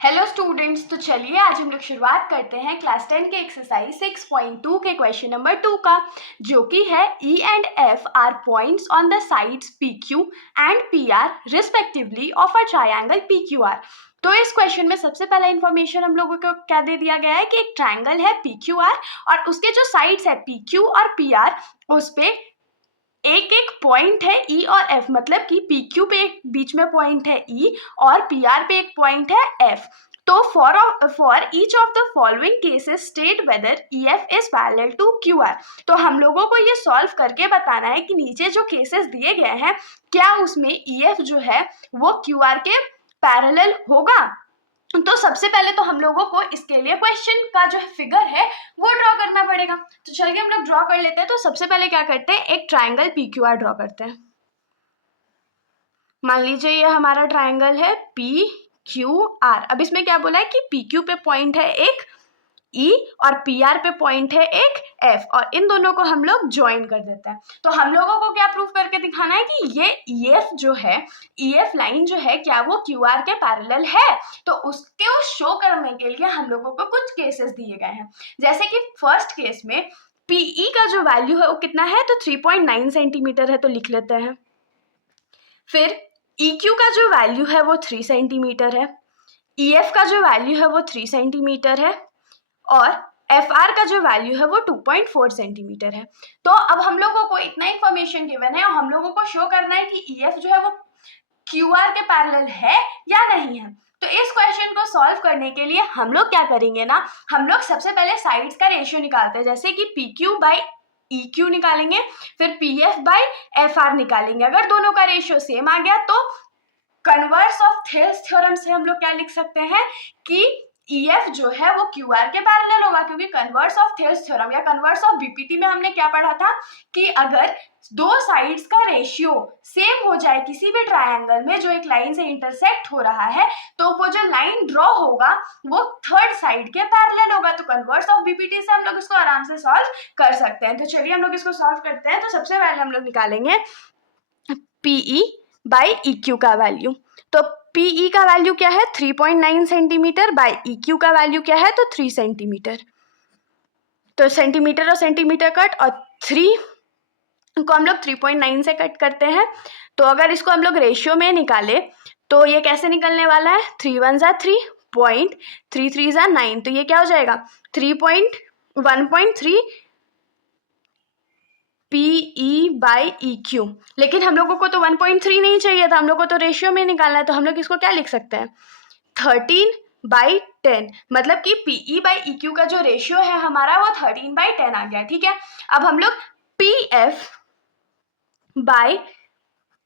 Hello students, तो चलिए आज हम लोग शुरुआत करते हैं क्लास 10 के एक्सरसाइज 6.2 के क्वेश्चन नंबर 2 का, जो कि है E and F R points on the sides P Q and P R respectively of a triangle P Q R. तो इस क्वेश्चन में सबसे पहला इंफॉर्मेशन हम लोगों को क्या दे दिया गया है कि एक ट्रायंगल है पी क्यू आर और उसके जो साइड्स है पी क्यू और पी आर उस पे एक एक पॉइंट है ई और एफ, मतलब कि पी क्यू पे एक बीच में पॉइंट है ई और पी आर पे एक पॉइंट है एफ। तो for each of the following cases state whether E F is parallel to Q R. तो हम लोगों को ये सॉल्व करके बताना है कि नीचे जो केसेस दिए गए हैं क्या उसमें ई एफ जो है वो क्यू आर के पैरेलल होगा। तो सबसे पहले तो हम लोगों को इसके लिए क्वेश्चन का जो फिगर है वो ड्रॉ करना पड़ेगा। तो चलिए हम लोग ड्रॉ कर लेते हैं। तो सबसे पहले क्या करते हैं, एक triangle P Q R draw करते हैं। मान लीजिए ये हमारा ट्रायंगल है पी क्यू आर। अब इसमें क्या बोला है कि पी क्यू पे पॉइंट है एक ई और पी आर पे पॉइंट है एक एफ, और इन दोनों को हम लोग ज्वाइन कर देते हैं। तो हम लोगों को क्या प्रूव करके दिखाना है कि ये ई एफ जो है, ई एफ लाइन जो है क्या वो क्यू आर के पैरेलल है। तो उसको शो करने के लिए हम लोगों को कुछ केसेस दिए गए हैं। जैसे कि फर्स्ट केस में पीई का जो वैल्यू है वो कितना है, तो 3.9 सेंटीमीटर है, तो लिख लेते हैं। फिर EQ का जो वैल्यू है वो 3 सेंटीमीटर है, EF का जो वैल्यू है वो 3 सेंटीमीटर है और FR का जो वैल्यू है वो 2.4 सेंटीमीटर है। तो अब हम लोगों को इतना इंफॉर्मेशन गिवन है और हम लोगों को शो करना है कि EF जो है वो QR के पैरेलल है या नहीं है। तो इस क्वेश्चन को सॉल्व करने के लिए हम लोग क्या करेंगे ना, हम लोग सबसे पहले साइड्स का रेशियो निकालते हैं। जैसे कि PQ बाई EQ निकालेंगे, फिर PF बाई FR निकालेंगे। अगर दोनों का रेशियो सेम आ गया तो कन्वर्स ऑफ थेल्स थ्योरम से हम लोग क्या लिख सकते हैं कि EF जो है वो QR के पैरेलल होगा, क्योंकि कन्वर्स ऑफ थेल्स थ्योरम या कन्वर्स ऑफ बीपीटी में हमने क्या पढ़ा था कि अगर दो साइड्स का रेशियो सेम हो जाए किसी भी ट्रायंगल में जो एक लाइन से इंटरसेक्ट हो रहा है, तो वो जो लाइन ड्रॉ होगा वो थर्ड साइड के पैरेलल होगा। तो कन्वर्स ऑफ बीपीटी से हम लोग इसको आराम से सॉल्व कर सकते हैं। तो चलिए हम लोग इसको सॉल्व करते हैं। तो सबसे पहले हम लोग निकालेंगे PE बाई EQ का वैल्यू। तो PE का वैल्यू क्या है, 3.9 सेंटीमीटर बाई EQ का वैल्यू क्या है, तो 3 सेंटीमीटर। तो सेंटीमीटर और सेंटीमीटर कट, और 3 को हम लोग 3.9 से कट करते हैं। तो अगर इसको हम लोग रेशियो में निकाले तो ये कैसे निकलने वाला है, 3 1 जा 3, 3 3 जा 9, तो ये क्या हो जाएगा 1.3 PE बाई EQ। लेकिन हम लोगों को तो 1.3 नहीं चाहिए था, हम लोग को तो रेशियो में निकालना है। तो हम लोग इसको क्या लिख सकते हैं, 13/10, मतलब कि PE बाई EQ का जो रेशियो है हमारा वो 13/10 आ गया। ठीक है, अब हम लोग PF बाई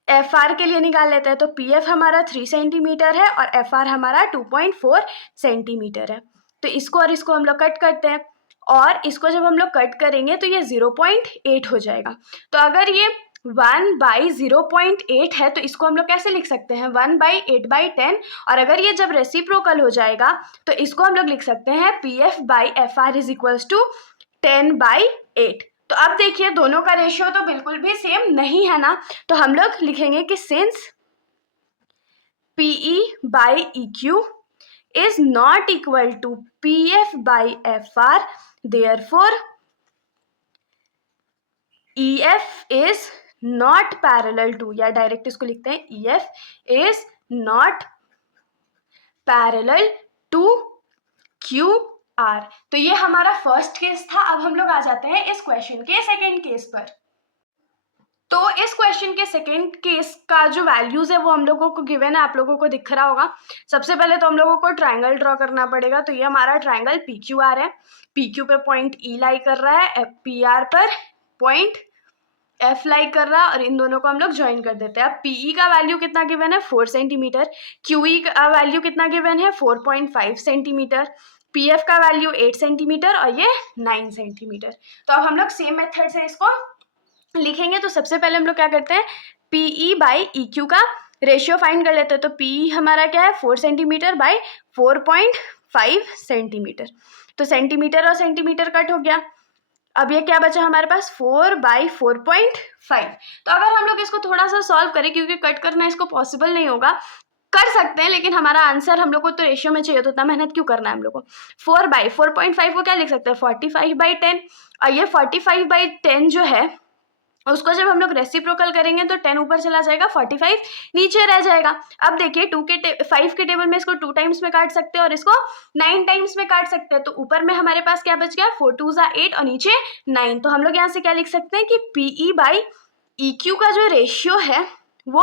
FR के लिए निकाल लेते हैं। तो PF हमारा 3 सेंटीमीटर है और FR हमारा 2.4 सेंटीमीटर है। तो इसको और इसको हम लोग कट करते हैं, और इसको जब हम लोग कट करेंगे तो ये 0.8 हो जाएगा। तो अगर ये 1/0.8 है तो इसको हम लोग कैसे लिख सकते हैं, 1/8/10। और अगर ये जब रेसिप्रोकल हो जाएगा तो इसको हम लोग लिख सकते हैं PF by FR is equals to 10/8। तो अब देखिए दोनों का रेशियो तो बिल्कुल भी सेम नहीं है ना, तो हम लोग लिखेंगे कि since PE by EQ is not equal to PF by FR, therefore EF is not parallel to, या डायरेक्ट इसको लिखते हैं EF is not parallel to QR। तो ये हमारा फर्स्ट केस था। अब हम लोग आ जाते हैं इस क्वेश्चन के सेकेंड केस पर। तो इस क्वेश्चन के सेकेंड केस का जो वैल्यूज है वो हम लोगों को गिवन है, आप लोगों को दिख रहा होगा। सबसे पहले तो हम लोगों को ट्रायंगल ड्रॉ करना पड़ेगा। तो ये हमारा ट्रायंगल PQR है, PQ पे पॉइंट E लाई कर रहा है, PR पर पॉइंट F लाई कर रहा है, और इन दोनों को हम लोग ज्वाइन कर देते हैं। अब PE का वैल्यू कितना गिवन है, 4 सेंटीमीटर, QE का वैल्यू कितना गिवन है, 4.5 सेंटीमीटर, PF का वैल्यू 8 सेंटीमीटर और ये 9 सेंटीमीटर। तो अब हम लोग सेम मेथड से इसको लिखेंगे। तो सबसे पहले हम लोग क्या करते हैं, PE बाई EQ का रेशियो फाइंड कर लेते हैं। तो PE हमारा क्या है, 4 सेंटीमीटर बाई 4.5 सेंटीमीटर। तो सेंटीमीटर और सेंटीमीटर कट हो गया। अब ये क्या बचा हमारे पास, 4/4.5। तो अगर हम लोग इसको थोड़ा सा सॉल्व करें, क्योंकि कट करना इसको पॉसिबल नहीं होगा, कर सकते हैं, लेकिन हमारा आंसर हम लोग को तो रेशियो में चाहिए, तो उतना मेहनत क्यों करना है हम लोग को। 4/4.5 को क्या लिख सकते हैं 45/10, और ये 45/10 जो है उसको जब हम लोग रेसिप्रोकल करेंगे तो 10 ऊपर चला जाएगा, 45 नीचे रह जाएगा। अब देखिए 5 के टेबल में इसको 2 टाइम्स में काट सकते हैं और इसको 9 टाइम्स में काट सकते हैं, तो ऊपर में हमारे पास क्या बच गया 4 2 8 और नीचे 9। तो हम लोग यहाँ से क्या लिख सकते हैं कि PE/EQ का जो रेशियो है वो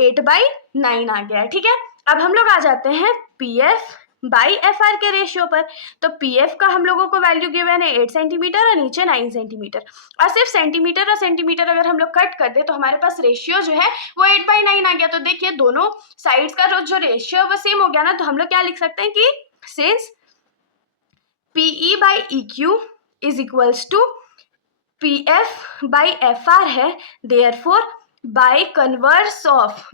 8/9 आ गया है। ठीक है, अब हम लोग आ जाते हैं PF/FR के रेशियो पर। तो PF का हम लोगों को वैल्यू गिवन है 8 सेंटीमीटर और नीचे 9 सेंटीमीटर, और सिर्फ सेंटीमीटर और सेंटीमीटर अगर हम लोग कट कर दे तो हमारे पास रेशियो जो है वो 8/9 आ गया। तो देखिए दोनों साइड्स का जो रेशियो है वो सेम हो गया ना, तो हम लोग क्या लिख सकते हैं कि since PE/EQ is equals to PF/FR है, therefore by converse of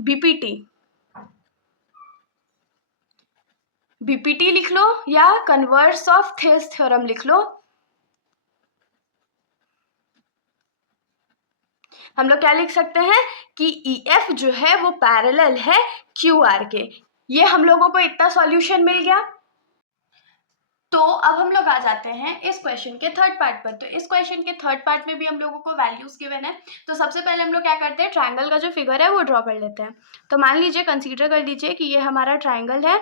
BPT लिख लो या कन्वर्स ऑफ थिस थ्योरम लिख लो, हम लोग क्या लिख सकते हैं कि EF जो है वो पैरेलल है QR के। ये हम लोगों को इतना सॉल्यूशन मिल गया। तो अब हम लोग आ जाते हैं इस क्वेश्चन के थर्ड पार्ट पर। तो इस क्वेश्चन के थर्ड पार्ट में भी हम लोगों को वैल्यूज गिवन है। तो सबसे पहले हम लोग क्या करते हैं, ट्रायंगल का जो फिगर है वो ड्रॉ कर लेते हैं। तो मान लीजिए, कंसीडर कर लीजिए कि ये हमारा ट्रायंगल है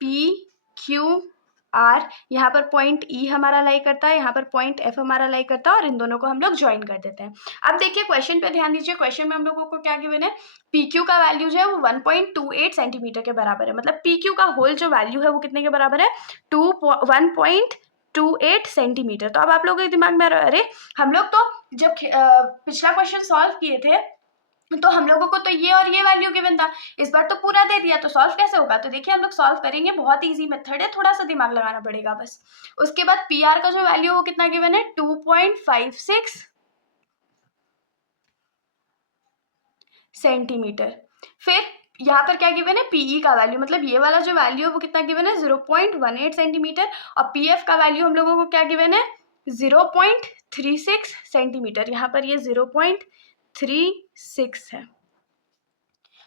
PQR, यहाँ पर पॉइंट E हमारा लाई करता है, यहाँ पर पॉइंट F हमारा लाई करता है, और इन दोनों को हम लोग ज्वाइन कर देते हैं। अब देखिए क्वेश्चन पे ध्यान दीजिए, क्वेश्चन में हम लोगों को क्या गिवन है, PQ का वैल्यू जो है वो 1.28 सेंटीमीटर के बराबर है। मतलब PQ का होल जो वैल्यू है वो कितने के बराबर है 1.28 सेंटीमीटर। तो अब आप लोगों के दिमाग में अरे हम लोग तो जब पिछला क्वेश्चन सॉल्व किए थे तो हम लोगों को तो ये और ये वैल्यू गिवन था, इस बार तो पूरा दे दिया, तो सॉल्व कैसे होगा। तो देखिए हम लोग सॉल्व करेंगे, बहुत इजी मेथड है, थोड़ा सा दिमाग लगाना पड़ेगा बस। उसके बाद PR का जो वैल्यू है वो कितना गिवन है 2.56 सेंटीमीटर। फिर यहाँ पर क्या गिवन है PE का वैल्यू, मतलब ये वाला जो वैल्यू है वो कितना गिवन है 0.18 सेंटीमीटर, और PF का वैल्यू हम लोगों को क्या गिवन है 0.36 सेंटीमीटर। यहाँ पर ये 0.36 है।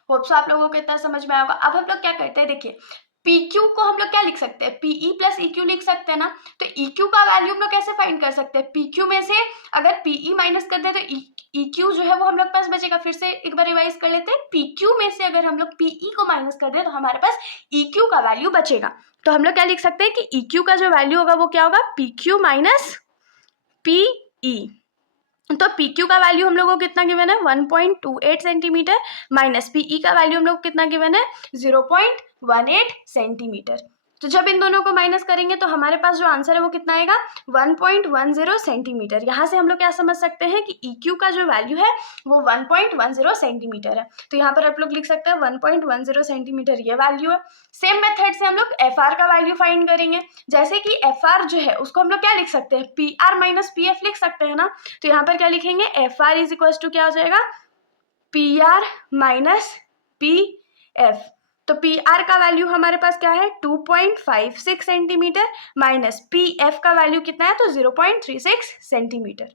होप सो आप लोगों को इतना समझ में आया होगा। अब हम लोग क्या करते हैं, देखिए PQ को हम लोग क्या लिख सकते हैं PE प्लस EQ लिख सकते हैं ना। तो EQ का वैल्यू हम लोग कैसे फाइंड कर सकते हैं, PQ में से अगर PE माइनस कर दे तो EQ जो है वो हम लोग पास बचेगा। फिर से एक बार रिवाइज कर लेते हैं, PQ में से अगर हम लोग PE को माइनस कर दे तो हमारे पास EQ का वैल्यू बचेगा। तो हम लोग क्या लिख सकते हैं कि EQ का जो वैल्यू होगा वो क्या होगा PQ माइनस PE। तो PQ का वैल्यू हम लोगों को कितना गिवन है 1.28 सेंटीमीटर, माइनस PE का वैल्यू हम लोग को कितना गिवन है 0.18 सेंटीमीटर। तो जब इन दोनों को माइनस करेंगे तो हमारे पास जो आंसर है वो कितना आएगा 1.10 सेंटीमीटर। यहाँ से हम लोग क्या समझ सकते हैं कि EQ का जो वैल्यू है वो 1.10 सेंटीमीटर है। तो यहाँ पर आप लोग लिख सकते हैं 1.10 सेंटीमीटर ये वैल्यू है। सेम मेथड से हम लोग FR का वैल्यू फाइंड करेंगे। जैसे कि FR जो है उसको हम लोग क्या लिख सकते हैं PR माइनस PF लिख सकते हैं ना। तो यहाँ पर क्या लिखेंगे FR इज इक्वल टू क्या हो जाएगा PR माइनस PF। तो PR का वैल्यू हमारे पास क्या है 2.56 सेंटीमीटर, माइनस PF का वैल्यू कितना है तो 0.36 सेंटीमीटर।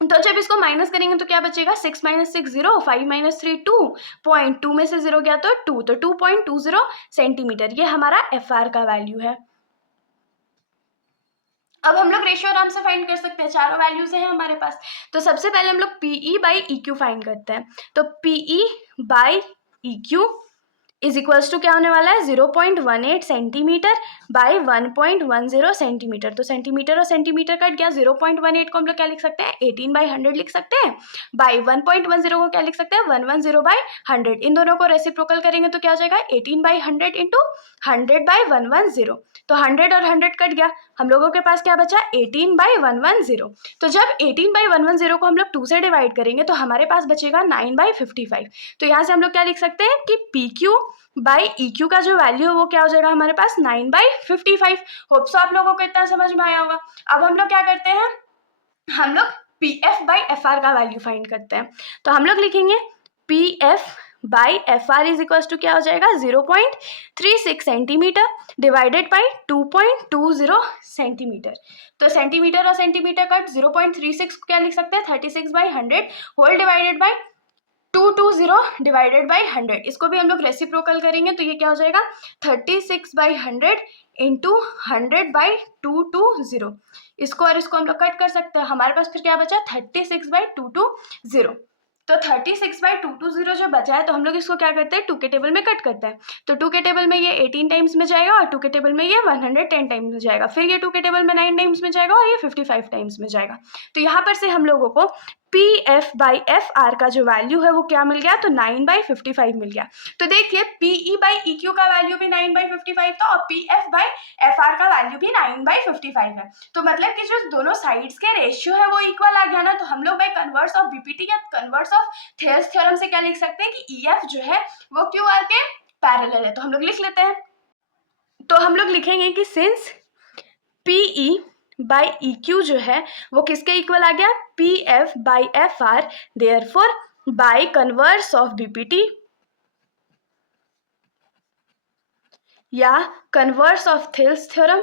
तो जब इसको माइनस करेंगे तो क्या बचेगा 6 माइनस 6 0, 5 माइनस 3 2.2 में से 0 गया तो 2, तो 2.20 सेंटीमीटर ये हमारा FR का वैल्यू है। अब हम लोग रेशियो आराम से फाइंड कर सकते हैं, चारों वैल्यूज हैं हमारे पास। तो सबसे पहले हम लोग PE/EQ फाइंड करते हैं। तो PE/EQ इज इक्वल्स टू क्या होने वाला है 0.18 सेंटीमीटर बाई 1.10 सेंटीमीटर। तो सेंटीमीटर और सेंटीमीटर कट गया, 0.18 को हम लोग क्या लिख सकते हैं 18/100 लिख सकते हैं, बाई 1.10 को क्या लिख सकते हैं 110/100। इन दोनों को रेसिप्रोकल करेंगे तो क्या हो जाएगा 18/100 इंटू 100/110। तो 100 और 100 कट गया, हम लोगों के पास क्या बचा 18/110। तो जब 18/110 को हम लोग 2 से डिवाइड करेंगे तो हमारे पास बचेगा 9/55। तो यहाँ से हम लोग क्या लिख सकते हैं कि PQ/EQ का जो वैल्यू है वो क्या हो जाएगा हमारे पास 9/55। होप सो आप लोगों को इतना समझ में आया होगा। अब हम लोग क्या करते हैं, हम लोग PF/FR का वैल्यू फाइंड करते हैं। तो हम लोग लिखेंगे PF/FR इज इक्वल टू क्या हो जाएगा 0.36 सेंटीमीटर डिवाइडेड बाई 2.20 सेंटीमीटर। तो सेंटीमीटर और सेंटीमीटर कट 0.36 को क्या लिख सकते हैं 36/100 whole divided by 220 divided by 100, इसको भी हम लोग रेसिप्रोकल करेंगे तो ये क्या हो जाएगा 36/100 इंटू 100/220। इसको और इसको हम लोग कट कर सकते हैं, हमारे पास फिर क्या बचा 36/220। तो 36/220 जो बचा है तो हम लोग इसको क्या करते हैं 2 के टेबल में कट करते हैं। तो 2 के टेबल में ये 18 टाइम्स में जाएगा और 2 के टेबल में ये 110 टाइम्स में जाएगा, फिर ये 2 के टेबल में 9 टाइम्स में जाएगा और ये 55 टाइम्स में जाएगा। तो यहाँ पर से हम लोगों को PF/FR का जो वैल्यू है वो क्या मिल गया, तो 9/55 मिल गया। तो देखिए PE/EQ का वैल्यू भी 9/55 था और PF/FR का वैल्यू भी 9/55 है। तो मतलब कि जो दोनों साइड्स के रेशियो है वो इक्वल आ गया ना। तो हम लोग बाय कन्वर्स ऑफ BPT या कन्वर्स ऑफ थेल्स थ्योरम से क्या लिख सकते हैं कि EF जो है वो QR के पैरेलल है। तो हम लोग लिख लेते हैं, तो हम लोग लिखेंगे कि सिंस PE/EQ जो है वो किसके इक्वल आ गया, PF/FR, therefore by converse of BPT या कन्वर्स ऑफ थेल्स थ्योरम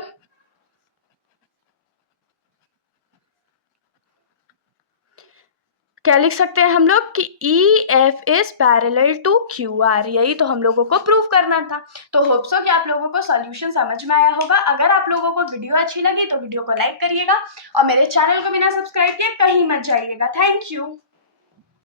क्या लिख सकते हैं हम लोग कि EF is parallel to QR। यही तो हम लोगों को प्रूव करना था। तो होप सो कि आप लोगों को सॉल्यूशन समझ में आया होगा। अगर आप लोगों को वीडियो अच्छी लगी तो वीडियो को लाइक करिएगा और मेरे चैनल को बिना सब्सक्राइब किए कहीं मत जाइएगा। Thank you.